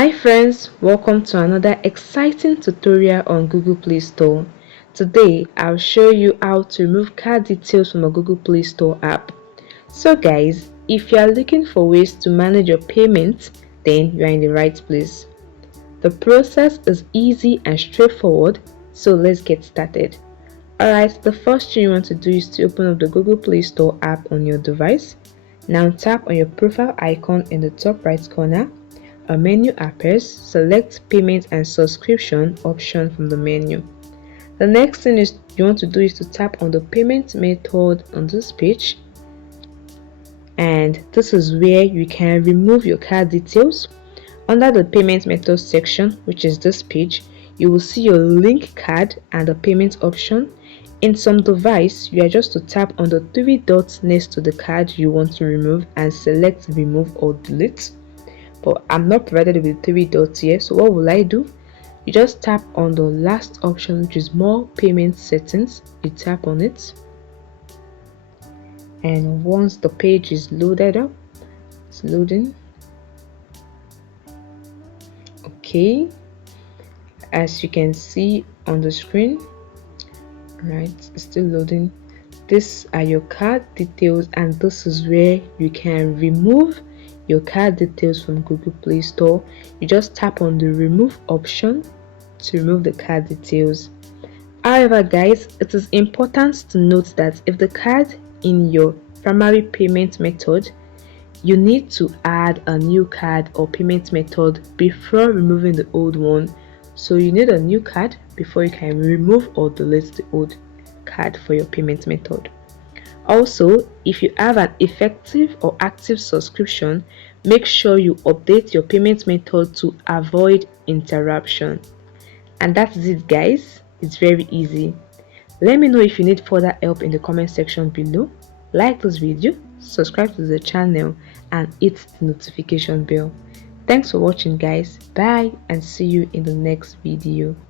Hi friends, welcome to another exciting tutorial on Google Play Store. Today I'll show you how to remove card details from a Google Play Store app. So guys, if you are looking for ways to manage your payments, then you are in the right place. The process is easy and straightforward, so let's get started. Alright, the first thing you want to do is to open up the Google Play Store app on your device. Now tap on your profile icon in the top right corner. A menu appears. Select payment and subscription option from the menu. The next thing you want to do is to tap on the payment method on this page, and this is where you can remove your card details. Under the payment method section, which is this page, you will see your link card and the payment option. In some device, you are just to tap on the three dots next to the card you want to remove and select remove or delete. But I'm not provided with 3 dots here, so what will I do? You just tap on the last option, which is more payment settings. You tap on it, and once the page is loaded up, it's loading. Okay, as you can see on the screen, right, it's still loading. These are your card details, and this is where you can remove your card details from Google Play Store. You just tap on the remove option to remove the card details. However guys, it is important to note that if the card in your primary payment method, you need to add a new card or payment method before removing the old one. So you need a new card before you can remove or delete the old card for your payment method. Also, if you have an effective or active subscription, make sure you update your payment method to avoid interruption. And that's it guys, it's very easy. Let me know if you need further help in the comment section below. Like this video, subscribe to the channel, and hit the notification bell. Thanks for watching guys, bye, and see you in the next video.